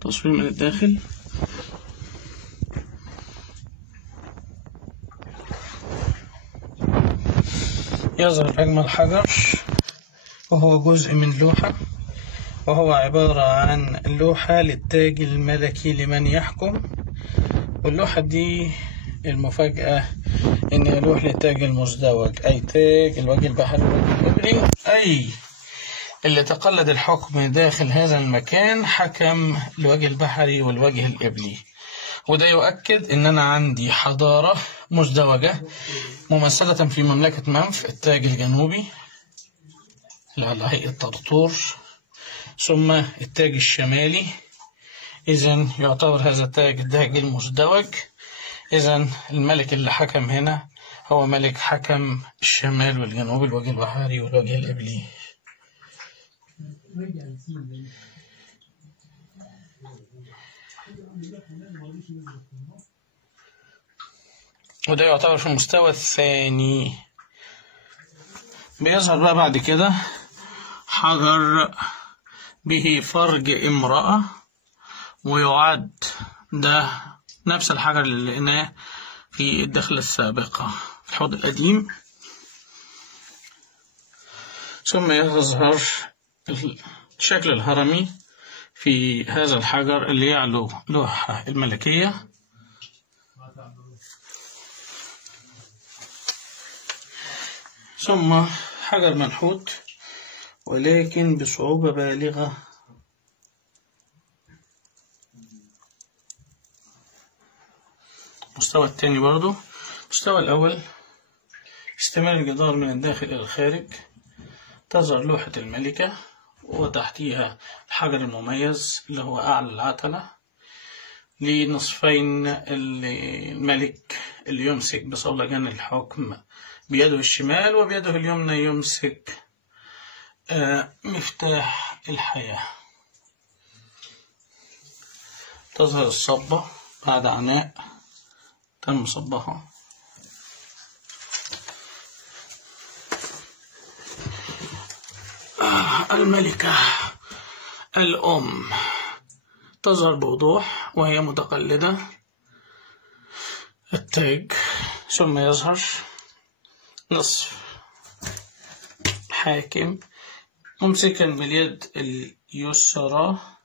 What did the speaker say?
تصوير من الداخل. يظهر أجمل حجر، وهو جزء من لوحة، وهو عبارة عن لوحة للتاج الملكي لمن يحكم. واللوحة دي المفاجأة إنها لوحة للتاج المزدوج، أي تاج الوجه البحري والوجه الإبلي، أي اللي تقلد الحكم داخل هذا المكان حكم الوجه البحري والوجه الإبلي. وده يؤكد إن أنا عندي حضارة مزدوجة ممثلة في مملكة منف، التاج الجنوبي اللي على هيئة طرطور، ثم التاج الشمالي. إذن يعتبر هذا التاج المزدوج. إذن الملك اللي حكم هنا هو ملك حكم الشمال والجنوب، الوجه البحري والوجه الإبلي. وده يعتبر في المستوى الثاني. بيظهر بقى بعد كده حجر به فرج امرأة، ويعد ده نفس الحجر اللي لقيناه في الدخلة السابقة في الحوض القديم. ثم يظهر الشكل الهرمي في هذا الحجر اللي يعلو لوحة الملكية. ثم حجر منحوت ولكن بصعوبة بالغة. المستوى الثاني برضو. المستوى الأول استمر الجدار من الداخل إلى الخارج، تظهر لوحة الملكة وتحتيها الحجر المميز اللي هو أعلى العتلة لنصفين. الملك اللي يمسك بصولجان الحكم بيده الشمال، وبيده اليمنى يمسك مفتاح الحياة. تظهر الصبة بعد عناء تم صبها. الملكة الأم تظهر بوضوح وهي متقلدة التاج. ثم يظهر نصف حاكم ممسكا باليد اليسرى